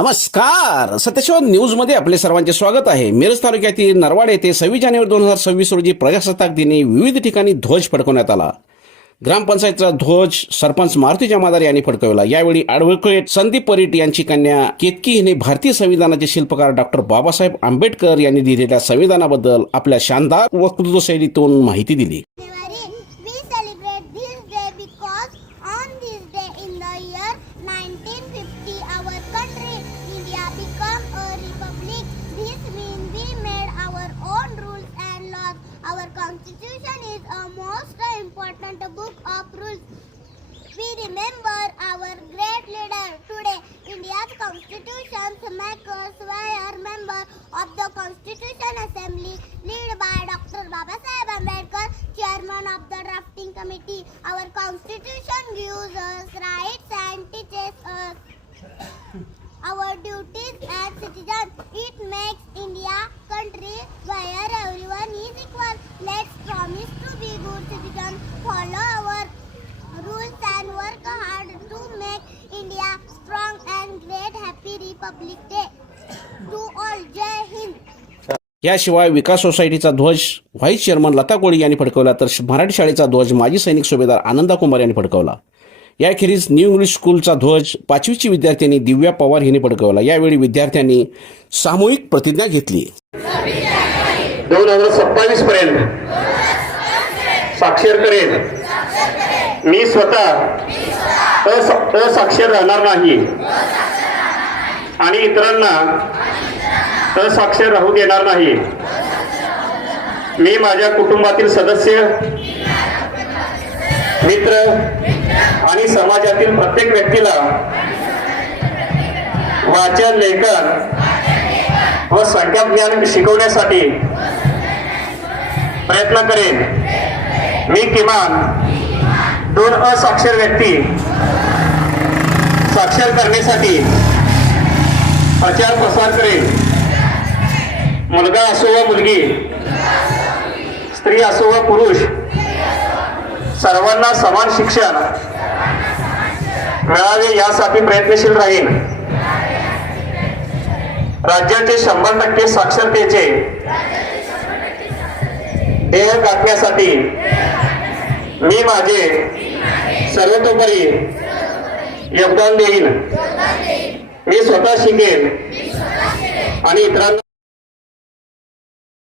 नमस्कार. सत्यशोध न्यूज मध्ये आपले सर्वांचे स्वागत आहे. मिरज तालुक्यातील नरवाड येथे 26 जानेवारी 2026 रोजी प्रजासत्ताक दिनी विविध ठिकाणी ध्वज फडकवण्यात आला. ग्रामपंचायतचा ध्वज सरपंच मारुती जमादार यांनी फडकवला. यावेळी ॲडव्होकेट संदीप परीट यांची कन्या केतकी हिने भारतीय संविधानाचे शिल्पकार डॉक्टर बाबासाहेब आंबेडकर यांनी दिलेल्या संविधानाबद्दल आपल्या शानदार वक्तृत्व शैलीतून माहिती दिली. Our constitution is a most important book of rules. We remember our great leader today. India's constitution's makers were members of the Constitution Assembly, led by Dr. Babasaheb Ambedkar, chairman of the drafting committee. Our constitution gives us rights and teaches us our duties as citizens. It makes India country where everyone is equal. Let's promise to be good citizens, follow our rules and work hard to make India strong and great. Happy Republic Day to all. Jai Hind. याशिवाय विकास सोसायटीचा ध्वज vice chairman Lata कोळी यांनी फडकवला, तर मराठी शाळेचा ध्वज माजी सैनिक सुभेदार आनंदा कुमार यांनी फडकवला. याखेरीज न्यू इंग्लिश स्कूलचा ध्वज 5वीची विद्यार्थिनी दिव्या पवार हिने फडकवला. यावेळी विद्यार्थ्यांनी सामूहिक प्रतिज्ञा घेतली. 2027 पर्यंत साक्षर करेन. मी स्वतः असाक्षर राहणार नाही आणि इतरांना असाक्षर राहू देणार नाही. मी माझ्या कुटुंबातील सदस्य, मित्र आणि समाजातील प्रत्येक व्यक्तीला वाचन, लेखन व संख्याज्ञान शिकवण्यासाठी प्रयत्न करेन. मी किमान 2 असाक्षर व्यक्ती साक्षर करण्यासाठी प्रचार प्रसार करेन. मुलगा असो व मुलगी, स्त्री असो व पुरुष, सर्वांना समान शिक्षण मिळावे यासाठी प्रयत्नशील राहीन. राज्याचे 100% साक्षरतेचे ध्येय गाठण्यासाठी मी माझे सर्वतोपरी योगदान देईन. मी स्वतः शिकेन आणि इतरांना